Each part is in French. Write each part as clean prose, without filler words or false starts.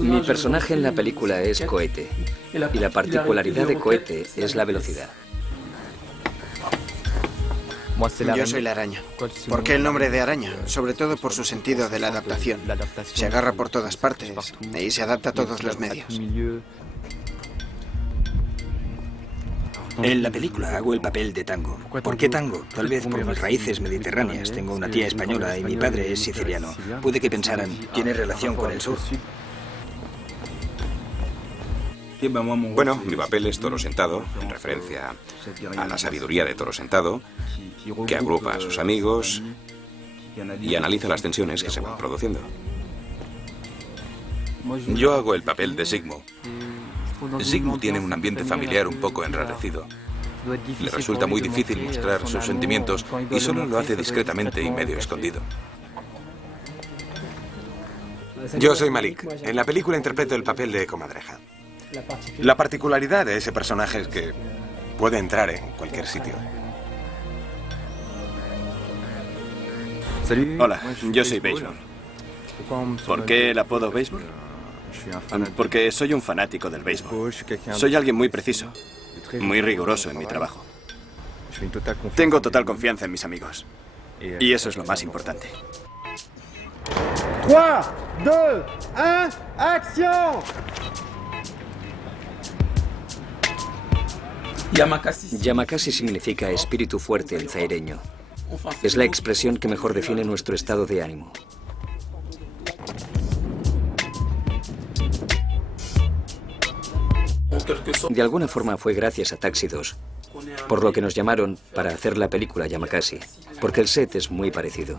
Mi personaje en la película es Cohete, y la particularidad de Cohete es la velocidad. Yo soy la araña. ¿Por qué el nombre de araña? Sobre todo por su sentido de la adaptación. Se agarra por todas partes y se adapta a todos los medios. En la película hago el papel de tango. ¿Por qué tango? Tal vez por mis raíces mediterráneas. Tengo una tía española y mi padre es siciliano. Puede que pensaran, ¿tiene relación con el sur? Bueno, mi papel es Toro Sentado, en referencia a la sabiduría de Toro Sentado, que agrupa a sus amigos y analiza las tensiones que se van produciendo. Yo hago el papel de Sigmo. Sigmo tiene un ambiente familiar un poco enrarecido. Le resulta muy difícil mostrar sus sentimientos y solo lo hace discretamente y medio escondido. Yo soy Malik. En la película interpreto el papel de Comadreja. La particularidad de ese personaje es que puede entrar en cualquier sitio. Hola, yo soy Baseball. ¿Por qué el apodo Baseball? Porque soy un fanático del béisbol. Soy alguien muy preciso, muy riguroso en mi trabajo. Tengo total confianza en mis amigos. Y eso es lo más importante. 3, 2, 1, ¡acción! Yamakasi significa espíritu fuerte en zaireño. Es la expresión que mejor define nuestro estado de ánimo. De alguna forma fue gracias a Taxi 2, por lo que nos llamaron para hacer la película Yamakasi, porque el set es muy parecido.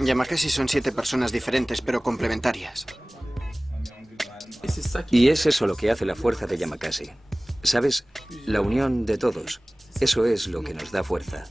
Yamakasi son 7 personas diferentes, pero complementarias. Y es eso lo que hace la fuerza de Yamakasi. ¿Sabes? La unión de todos. Eso es lo que nos da fuerza.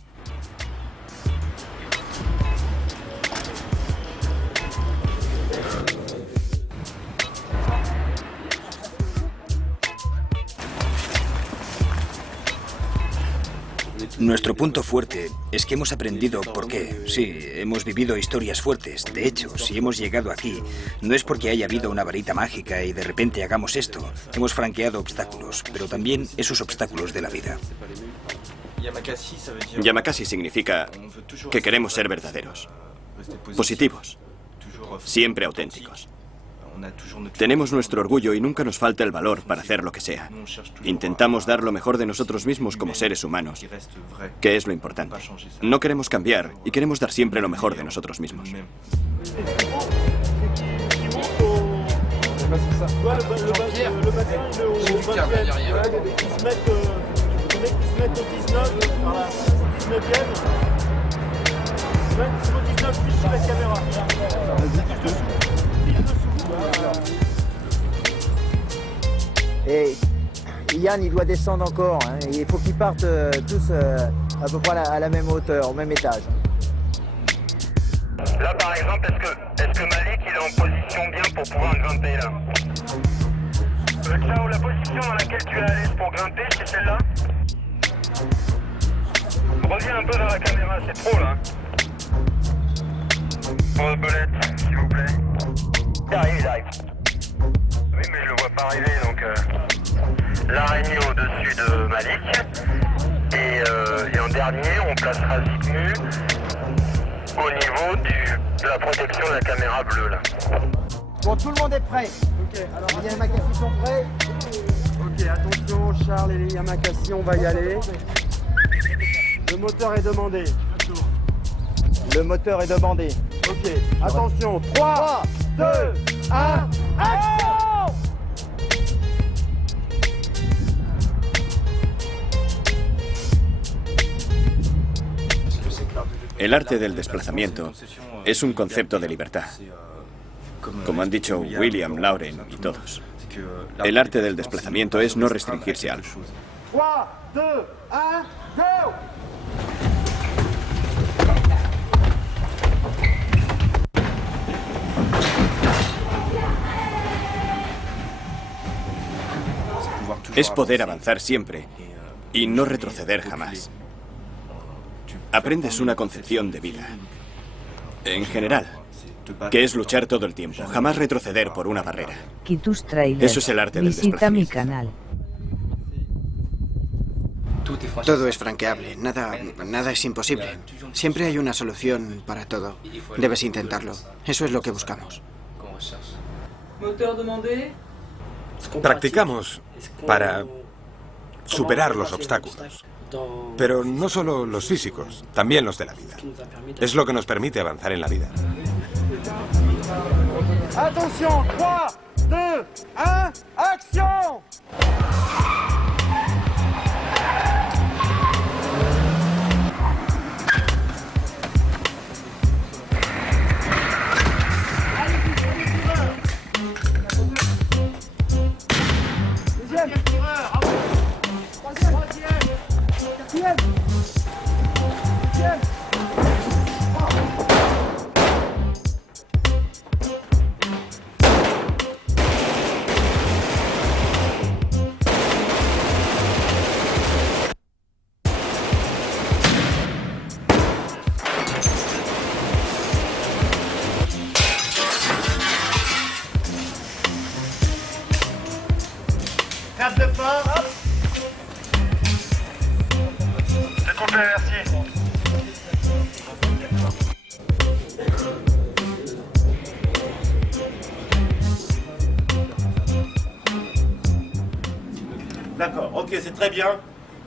Nuestro punto fuerte es que hemos aprendido por qué. Sí, hemos vivido historias fuertes. De hecho, si hemos llegado aquí, no es porque haya habido una varita mágica y de repente hagamos esto. Hemos franqueado obstáculos, pero también esos obstáculos de la vida. Yamakasi significa que queremos ser verdaderos, positivos, siempre auténticos. Tenemos nuestro orgullo y nunca nos falta el valor para hacer lo que sea. Intentamos dar lo mejor de nosotros mismos como seres humanos, que es lo importante. No queremos cambiar y queremos dar siempre lo mejor de nosotros mismos. Et Yann, il doit descendre encore. Hein, il faut qu'ils partent tous à peu près à la même hauteur, au même étage. Là, par exemple, est-ce que Malik il est en position bien pour pouvoir grimper là? Ciao, la position dans laquelle tu es à l'aise pour grimper, c'est celle-là? Reviens un peu vers la caméra, c'est trop là. Pour le belette, s'il vous plaît. Il arrive. Oui, mais je le vois pas arriver, donc l'araignée au-dessus de Malik. Et en dernier, on placera Sigmu au niveau de la protection de la caméra bleue, là. Bon, tout le monde est prêt. Ok, alors les Yamakasi sont prêts. Ok, attention, Charles et les Yamakasi, on va y aller. Le moteur est demandé. Le moteur est demandé. Ok, attention, 3, 2, 1, action! El arte del desplazamiento es un concepto de libertad, como han dicho William, Lauren y todos. El arte del desplazamiento es no restringirse a algo. 3, 2, 1, go! Es poder avanzar siempre y no retroceder jamás. Aprendes una concepción de vida. En general, que es luchar todo el tiempo, jamás retroceder por una barrera. Kitus Trailer. Eso es el arte del Visita mi desplazamiento. canal. Todo es franqueable, nada es imposible. Siempre hay una solución para todo. Debes intentarlo. Eso es lo que buscamos. Practicamos para superar los obstáculos. Pero no solo los físicos, también los de la vida. Es lo que nos permite avanzar en la vida. Attention, 3, 2, 1, action! Cap de fin, hop. C'est complet, merci. D'accord, ok, c'est très bien.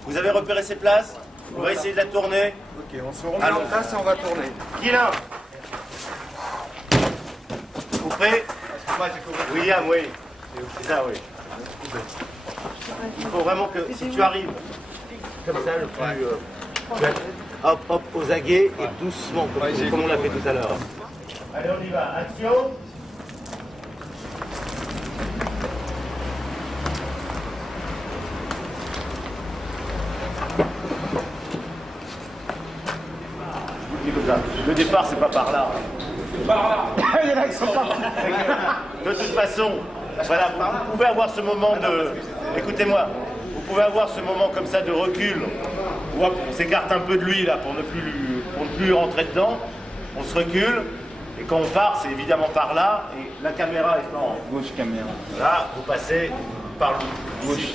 Vous avez repéré ces places. On va essayer de la tourner. Ok, on se remet en place et on va tourner. Guilain. Vous prêts? William, oui. C'est ça, oui. Il faut vraiment que si tu arrives comme ça, le plus... hop, hop, aux aguets et doucement, comme on l'a fait tout à l'heure. Allez, on y va. Action. Comme ça. Le départ, c'est pas par là. Il y en a qui sont pas. De toute façon, voilà, vous pouvez avoir ce moment de... Écoutez-moi, vous pouvez avoir ce moment comme ça de recul, où hop, on s'écarte un peu de lui là pour ne plus rentrer dedans. On se recule, et quand on part, c'est évidemment par là, et la caméra est en gauche caméra. Là, vous passez par le gauche.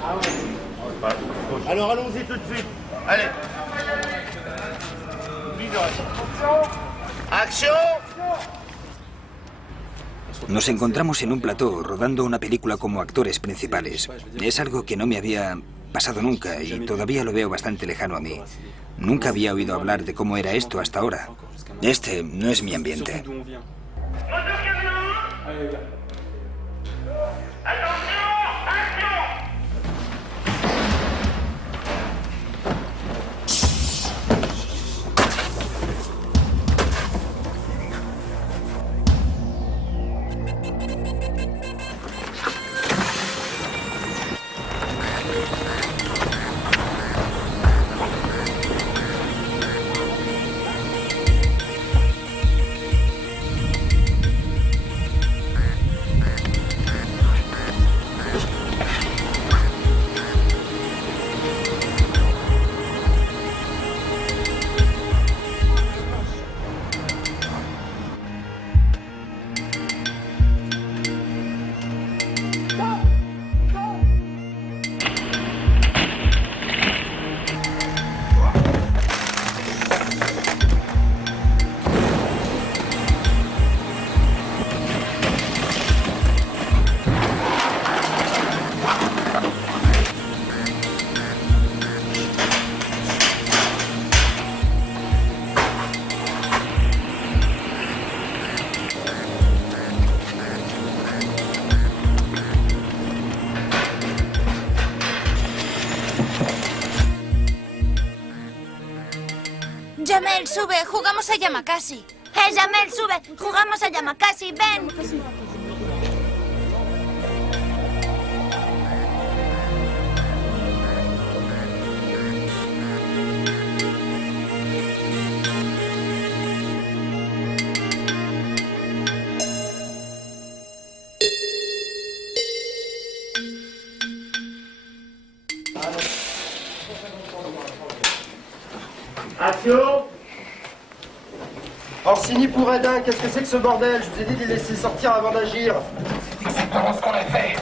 Par la gauche. Alors allons-y tout de suite. Allez. Action. Nos encontramos en un plató rodando una película como actores principales. Es algo que no me había pasado nunca y todavía lo veo bastante lejano a mí. Nunca había oído hablar de cómo era esto hasta ahora. Este no es mi ambiente. Jamel, sube, jugamos a Yamakasi. Jamel, sube, jugamos a Yamakasi, ven. Orsini pour Edin, qu'est-ce que c'est que ce bordel? Je vous ai dit de les laisser sortir avant d'agir. C'est exactement ce qu'on a fait.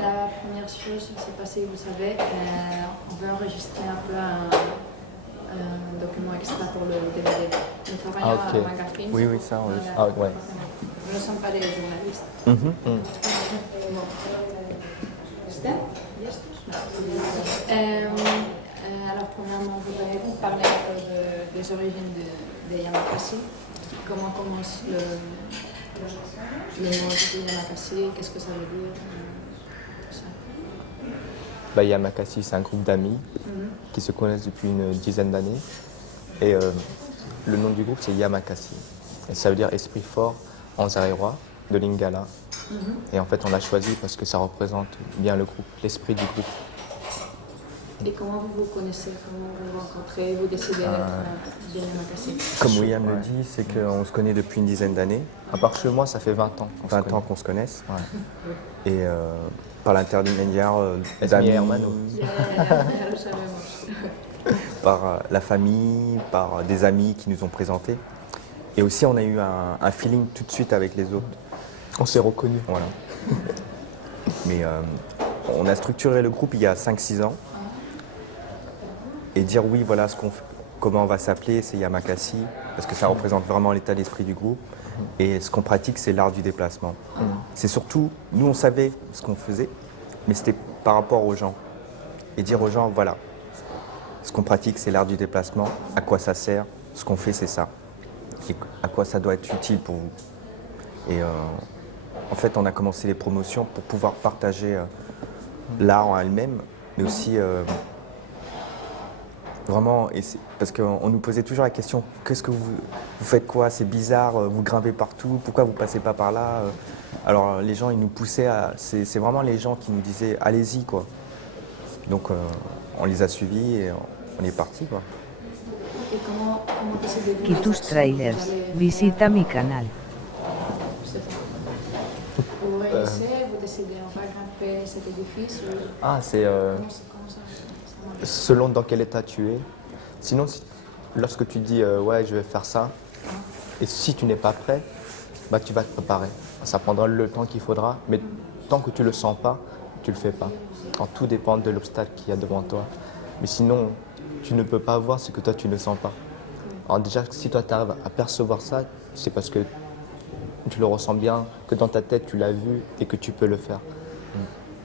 La première chose, c'est passé, vous savez, on veut enregistrer un peu un document extra pour le DVD. Nous travaillons à Magafilm. Oui, ça, on ouais. Nous ne sommes pas des journalistes. Alors, premièrement, vous allez vous parler des origines de Yamakasi. Comment commence le nom de Yamakasi? Qu'est-ce que ça veut dire? Yamakasi, c'est un groupe d'amis qui se connaissent depuis une dizaine d'années. Et le nom du groupe, c'est Yamakasi. Et ça veut dire esprit fort en zaïrois de Lingala. Et en fait, on l'a choisi parce que ça représente bien le groupe, l'esprit du groupe. Et comment vous vous connaissez? Comment vous vous rencontrez? Vous décidez d'être bien Yamakasi? Comme William le dit, c'est qu'on se connaît depuis une dizaine d'années. À part chez moi, ça fait 20 ans. 20 ans qu'on se connaisse. Ouais. Et par l'intermédiaire d'amis, par la famille, par des amis qui nous ont présentés. Et aussi, on a eu un feeling tout de suite avec les autres. On s'est reconnus. Voilà. Mais on a structuré le groupe il y a 5-6 ans. Et dire oui, voilà comment on va s'appeler, c'est Yamakasi, parce que ça représente vraiment l'état d'esprit du groupe. Et ce qu'on pratique, c'est l'art du déplacement. C'est surtout, nous on savait ce qu'on faisait, mais c'était par rapport aux gens. Et dire aux gens, voilà, ce qu'on pratique, c'est l'art du déplacement, à quoi ça sert, ce qu'on fait, c'est ça. Et à quoi ça doit être utile pour vous. Et en fait, on a commencé les promotions pour pouvoir partager l'art en elle-même, mais aussi vraiment, parce qu'on nous posait toujours la question, qu'est-ce que vous faites quoi? C'est bizarre, vous grimpez partout, pourquoi vous passez pas par là? Alors les gens, ils nous poussaient c'est vraiment les gens qui nous disaient, allez-y quoi. Donc on les a suivis et on est parti quoi. Et comment décidez-vous? Kitus Trailers, visita mi canal. Vous réussissez, vous décidez, on va grimper cet édifice? C'est selon dans quel état tu es. Sinon, lorsque tu dis ouais, je vais faire ça, et si tu n'es pas prêt, tu vas te préparer. Ça prendra le temps qu'il faudra, mais tant que tu ne le sens pas, tu ne le fais pas. Alors, tout dépend de l'obstacle qu'il y a devant toi. Mais sinon, tu ne peux pas voir ce que toi tu ne sens pas. Alors déjà, si toi tu arrives à percevoir ça, c'est parce que tu le ressens bien, que dans ta tête tu l'as vu et que tu peux le faire.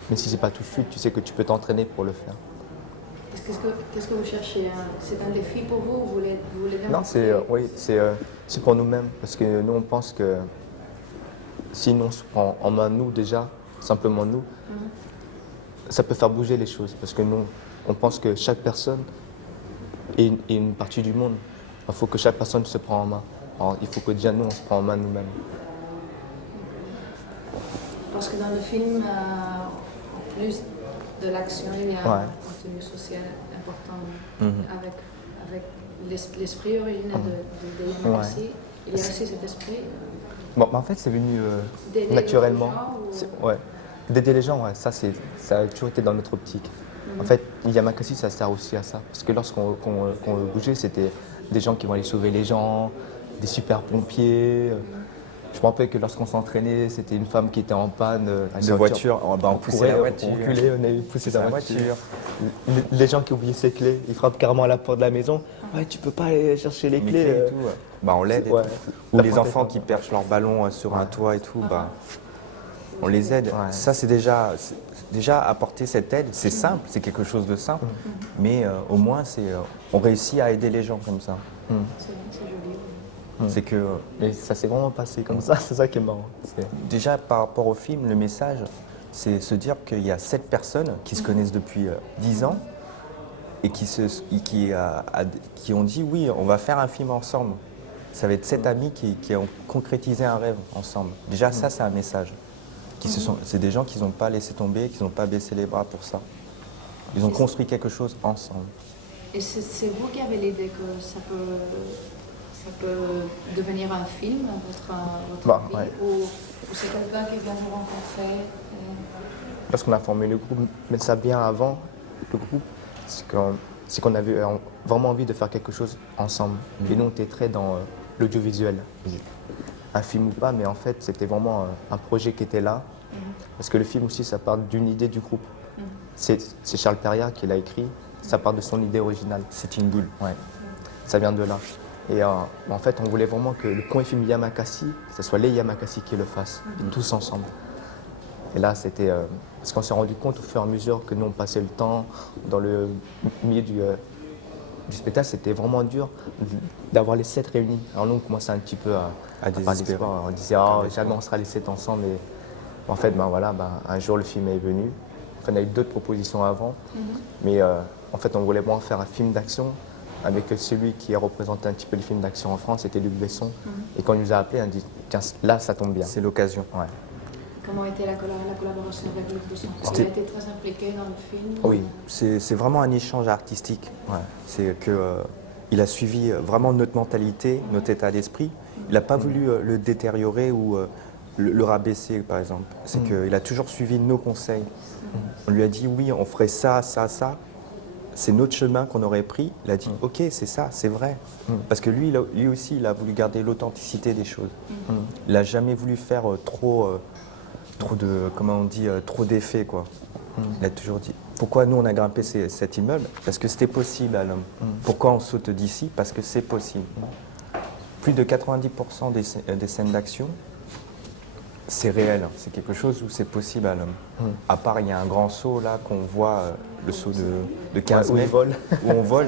Mais si c'est pas tout de suite, tu sais que tu peux t'entraîner pour le faire. Qu'est-ce que vous cherchez? C'est un défi pour vous? Vous voulez Non, c'est pour nous-mêmes. Parce que nous, on pense que si nous, on se prend en main nous déjà, simplement nous, ça peut faire bouger les choses. Parce que nous, on pense que chaque personne est une partie du monde. Il faut que chaque personne se prenne en main. Alors, il faut que déjà nous, on se prenne en main nous-mêmes. Parce que dans le film, en plus de l'action, il y a un contenu social important avec l'esprit original de Yamakasi. Il y a aussi cet esprit. En fait, c'est venu naturellement. D'aider les gens, ça a toujours été dans notre optique. En fait, Yamakasi, ça sert aussi à ça. Parce que lorsqu'on bougeait, c'était des gens qui vont aller sauver les gens, des super pompiers. Je me rappelle que lorsqu'on s'entraînait, c'était une femme qui était en panne de voiture. On poussait la voiture. On reculait, on avait poussé sa voiture. Les gens qui oubliaient ses clés, ils frappent carrément à la porte de la maison. Ouais, tu peux pas aller chercher les clés. Et tout. On l'aide. Ou les enfants qui perchent leur ballon sur un toit et tout, on les aide. Ça, c'est déjà apporter cette aide. C'est simple, c'est quelque chose de simple. Mais au moins, on réussit à aider les gens comme ça. C'est joli. C'est que mais ça s'est vraiment passé comme ça, c'est ça qui est marrant. Déjà par rapport au film, le message, c'est se dire qu'il y a 7 personnes qui se connaissent depuis 10 ans et qui ont dit oui, on va faire un film ensemble. Ça va être 7 amis qui ont concrétisé un rêve ensemble. Déjà ça, c'est un message. C'est des gens qui n'ont pas laissé tomber, qui n'ont pas baissé les bras pour ça. Ils ont construit quelque chose ensemble. Et c'est vous qui avez l'idée que ça peut devenir un film, votre vie, ouais. ou c'est quelqu'un qui vient vous rencontrer Parce qu'on a formé le groupe, mais ça bien avant le groupe, c'est qu'on avait vraiment envie de faire quelque chose ensemble. Et nous, on était très dans l'audiovisuel. Un film ou pas, mais en fait, c'était vraiment un projet qui était là. Parce que le film aussi, ça part d'une idée du groupe. C'est Charles Perriat qui l'a écrit, ça part de son idée originale. C'est une boule, ouais. Ça vient de là. Et en fait, on voulait vraiment que le premier film Yamakasi, ce soit les Yamakasi qui le fassent, tous ensemble. Et là, c'était... parce qu'on s'est rendu compte au fur et à mesure que nous, on passait le temps dans le milieu du spectacle, c'était vraiment dur d'avoir les 7 réunis. Alors nous, on commençait un petit peu à désespérer. On disait, oh, jamais on sera les 7 ensemble. Et en fait, voilà, un jour, le film est venu. On a eu d'autres propositions avant. Mais en fait, on voulait vraiment faire un film d'action avec celui qui a représenté un petit peu le film d'action en France, c'était Luc Besson. Et quand il nous a appelés, on a dit, tiens, là, ça tombe bien. C'est l'occasion. Ouais. Comment était la collaboration avec Luc Besson? Il a été très impliqué dans le film? Oui, c'est vraiment un échange artistique. Ouais. C'est qu'il a suivi vraiment notre mentalité, notre état d'esprit. Il n'a pas voulu le détériorer ou le rabaisser, par exemple. C'est qu'il a toujours suivi nos conseils. On lui a dit, oui, on ferait ça, ça, ça. C'est notre chemin qu'on aurait pris. Il a dit, ok, c'est ça, c'est vrai. Parce que lui aussi, il a voulu garder l'authenticité des choses. Il n'a jamais voulu faire trop de, comment on dit, trop d'effets, quoi. Il a toujours dit, pourquoi nous on a grimpé cet immeuble? Parce que c'était possible à l'homme. Pourquoi on saute d'ici? Parce que c'est possible. Plus de 90% des scènes d'action, c'est réel. C'est quelque chose où c'est possible à l'homme. À part, il y a un grand saut là qu'on voit, le saut de 15 mètres, où on vole.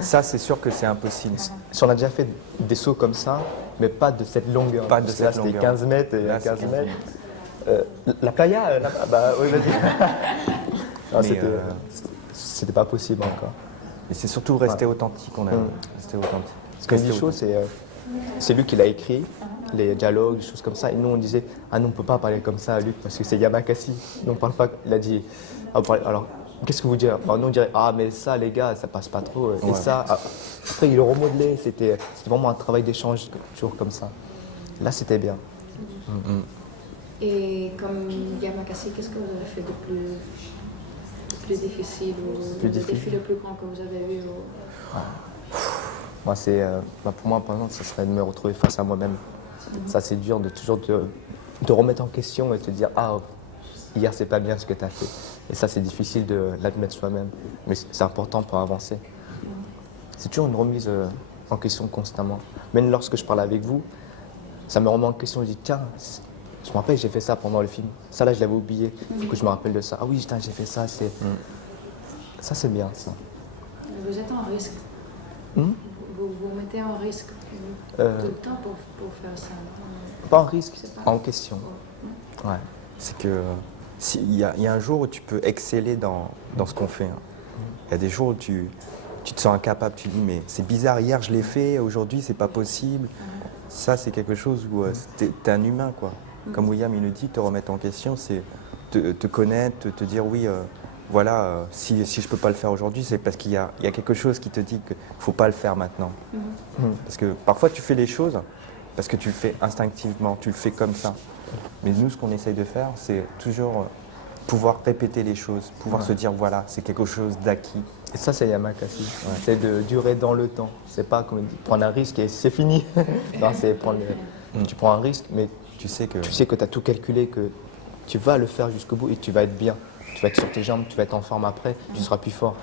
Ça, c'est sûr que c'est impossible. Si on a déjà fait des sauts comme ça, mais pas de cette longueur. Pas de cette longueur. C'était 15 mètres et 15 mètres. La playa, bah oui, vas-y. C'était pas possible encore. Et c'est surtout rester authentique. On a resté authentique. Ce que dit Chaud, c'est lui qui l'a écrit, les dialogues, des choses comme ça. Et nous, on disait, ah non, on peut pas parler comme ça à Luc parce que c'est Yamakasi. Nous, on parle pas. Il a dit, alors, qu'est-ce que vous dites? Alors, nous, on dirait, ah, mais ça, les gars, ça passe pas trop. Et ça, après, il le remodelait. C'était vraiment un travail d'échange, toujours comme ça. Là, c'était bien. Et comme Yamakasi, qu'est-ce que vous avez fait de plus difficile ou le défi le plus grand que vous avez eu Moi, pour moi, par exemple, ce serait de me retrouver face à moi-même. Ça, c'est dur de toujours te remettre en question et te dire, ah, hier, c'est pas bien ce que tu as fait. Et ça, c'est difficile de l'admettre soi-même. Mais c'est important pour avancer. C'est toujours une remise en question constamment. Même lorsque je parle avec vous, ça me remet en question. Je dis, tiens, je me rappelle, j'ai fait ça pendant le film. Ça, là, je l'avais oublié. Il faut que je me rappelle de ça. Ah oui, putain, j'ai fait ça. Ça, c'est bien, ça. Vous êtes en risque. Vous vous mettez en risque tout le temps pour faire ça. Pas en risque, en question. Ouais. C'est que il y a un jour où tu peux exceller dans ce qu'on fait. Il y a des jours où tu te sens incapable. Tu dis, mais c'est bizarre, hier je l'ai fait, aujourd'hui c'est pas possible. Ça, c'est quelque chose où t'es un humain, quoi. Comme William, il le dit, te remettre en question, c'est te connaître, te dire, oui, voilà, si je peux pas le faire aujourd'hui, c'est parce qu'il y a quelque chose qui te dit qu'il faut pas le faire maintenant. Parce que parfois, tu fais les choses parce que tu le fais instinctivement, tu le fais comme ça. Mais nous, ce qu'on essaye de faire, c'est toujours pouvoir répéter les choses, pouvoir se dire, voilà, c'est quelque chose d'acquis. Et ça, c'est Yamakasi. C'est de durer dans le temps. C'est pas comme prendre un risque et c'est fini. Non, c'est prendre... Tu prends un risque, mais tu sais que tu as tout calculé, que tu vas le faire jusqu'au bout et tu vas être bien. Tu vas être sur tes jambes, tu vas être en forme après, tu seras plus fort.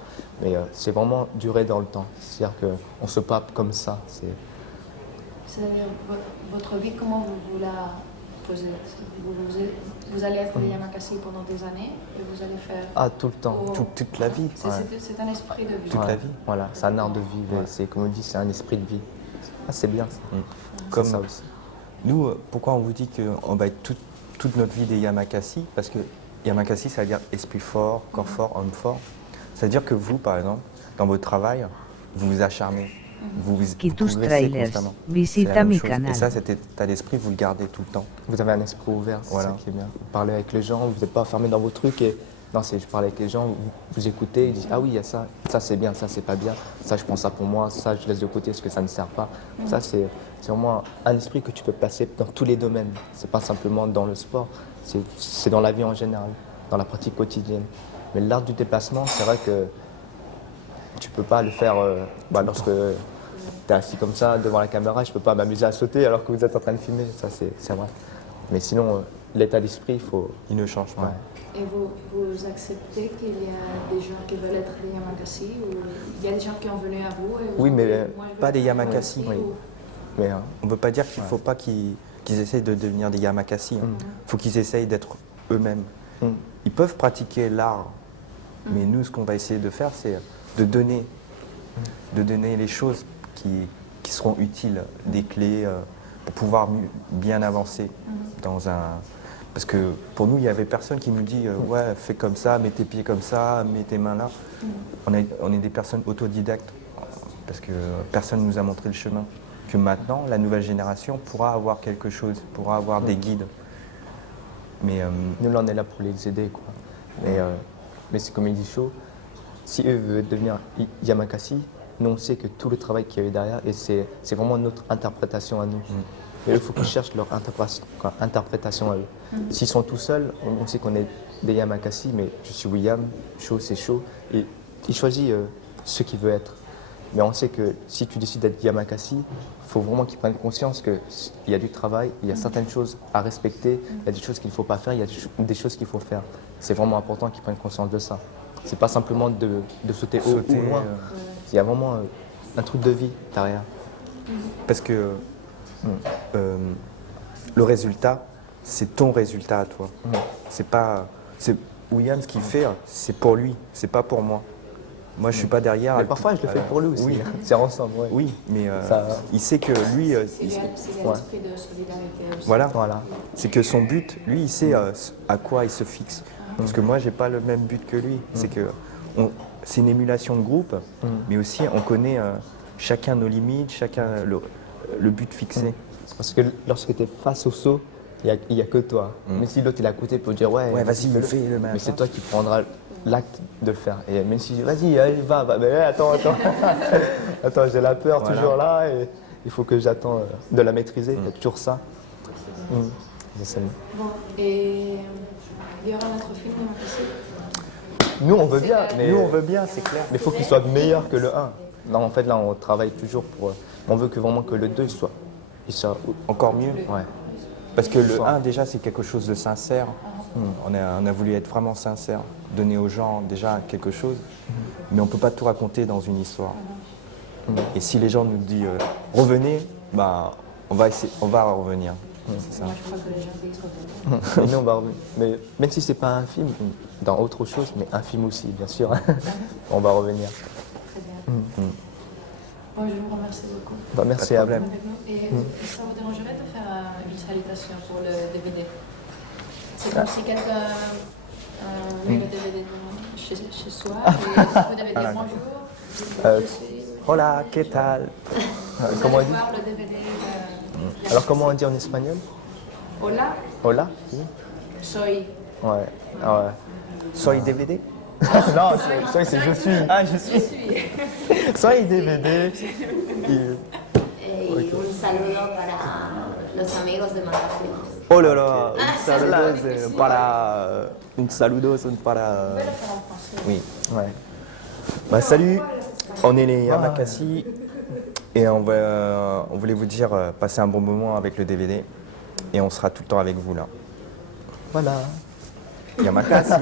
Mais c'est vraiment durer dans le temps. C'est-à-dire qu'on se pape comme ça. C'est-à-dire, votre vie, comment vous la posez? Vous allez être Yamakasi pendant des années et vous allez faire... Ah, tout le temps, toute la vie. C'est un esprit de vie. Toute la vie, voilà. C'est un art de vivre. C'est, comme on dit, c'est un esprit de vie. Ah, c'est bien ça. Comme ça aussi. Nous, pourquoi on vous dit qu'on va être toute notre vie des Yamakasi? Parce que Yamakasi, ça veut dire esprit fort, corps fort, homme fort. Ça veut dire que vous, par exemple, dans votre travail, vous vous acharnez. Vous progressez constamment. Visita mi canal. Et ça, cet état d'esprit, vous le gardez tout le temps. Vous avez un esprit ouvert, c'est ça qui est bien. Vous parlez avec les gens, vous n'êtes pas enfermé dans vos trucs et Non, je parle avec les gens, vous écoutez, ils disent ah oui, il y a ça c'est bien, ça c'est pas bien, ça je prends ça pour moi, ça je laisse de côté parce que ça ne sert pas. Ça c'est vraiment un esprit que tu peux placer dans tous les domaines. C'est pas simplement dans le sport, c'est dans la vie en général, dans la pratique quotidienne. Mais l'art du déplacement, c'est vrai que tu peux pas le faire lorsque tu es assis comme ça devant la caméra, je peux pas m'amuser à sauter alors que vous êtes en train de filmer, ça c'est vrai. Mais sinon, l'état d'esprit, il ne change pas. Ouais. Et vous acceptez qu'il y a des gens qui veulent être des Yamakasi ou il y a des gens qui ont venu à vous et oui, mais pas des Yamakasi. Oui. Mais, on ne veut pas dire qu'il ne faut pas qu'ils essayent de devenir des Yamakasi. Il faut qu'ils essayent d'être eux-mêmes. Ils peuvent pratiquer l'art, mais nous, ce qu'on va essayer de faire, c'est de donner les choses qui seront utiles, des clés pour pouvoir bien avancer dans un... Parce que pour nous, il n'y avait personne qui nous dit ouais, fais comme ça, mets tes pieds comme ça, mets tes mains là. On est des personnes autodidactes parce que personne ne nous a montré le chemin. Que maintenant, la nouvelle génération pourra avoir quelque chose, pourra avoir des guides. Mais nous, là, on est là pour les aider, quoi. Mais c'est comme il dit Chaud, si eux veulent devenir Yamakasi, nous, on sait que tout le travail qu'il y a eu derrière, et c'est vraiment notre interprétation à nous. Et eux, il faut qu'ils cherchent leur interprétation à eux. S'ils sont tout seuls, on sait qu'on est des Yamakasi, mais je suis William, Chaud, c'est Chaud. Et il choisit ce qu'il veut être. Mais on sait que si tu décides d'être Yamakasi, il faut vraiment qu'ils prennent conscience qu'il y a du travail, il y a certaines choses à respecter, il y a des choses qu'il ne faut pas faire, il y a des choses qu'il faut faire. C'est vraiment important qu'ils prennent conscience de ça. C'est pas simplement de sauter haut ou loin. Il y a vraiment un truc de vie derrière. Parce que le résultat, c'est ton résultat à toi. C'est William, ce qu'il fait, c'est pour lui, c'est pas pour moi. Moi, je suis pas derrière. Mais parfois, je le fais pour lui aussi. Oui. C'est ensemble. Ouais. Oui, mais il sait que lui. Voilà. C'est que son but, lui, il sait à quoi il se fixe. Parce que moi, j'ai pas le même but que lui. C'est une émulation de groupe, mais aussi on connaît chacun nos limites, chacun le but fixé. Parce que lorsque tu es face au saut, il n'y a que toi. Mais si l'autre il est à côté pour dire ouais vas-y, fais-le. Mais c'est toi qui prendras l'acte de le faire. Et même si vas-y, allez, va. Mais attends. Attends, j'ai la peur toujours là et il faut que j'attends de la maîtriser. Il y a toujours ça. Bon, et il y aura notre film aussi. Nous, on veut bien. Nous, on veut bien, c'est clair. Mais il faut qu'il soit meilleur que le 1. Non, en fait, là, on travaille toujours pour... On veut que vraiment que le 2 soit encore mieux. Ouais. Parce que le 1, déjà, c'est quelque chose de sincère. On a voulu être vraiment sincère, donner aux gens déjà quelque chose, mais on ne peut pas tout raconter dans une histoire. Et si les gens nous disent revenez, on va revenir. C'est ça. Moi, je crois que les gens disent revenir. Et nous, on va revenir. Mais même si ce n'est pas un film, dans autre chose, mais un film aussi, bien sûr, on va revenir. Très bien. Bon, je vous remercie beaucoup. Merci à vous. Et ça vous dérangerait de faire une salutation pour le DVD? C'est comme si quelqu'un met le DVD chez soi et vous devez dire bonjour. Hola, ¿qué tal? Comment on dit? Voir le DVD. Alors comment on dit en espagnol? Hola. Hola? Soy. Ouais. Soy DVD? Non, soy c'est je suis. Ah, je suis. Soy DVD. Un saludo para los amigos de Magacinos. Oh là là, un saludo para... Oui. Ouais. Salut, on est les Yamakasi et on voulait vous dire passer un bon moment avec le DVD et on sera tout le temps avec vous là. Voilà. Yamakasi.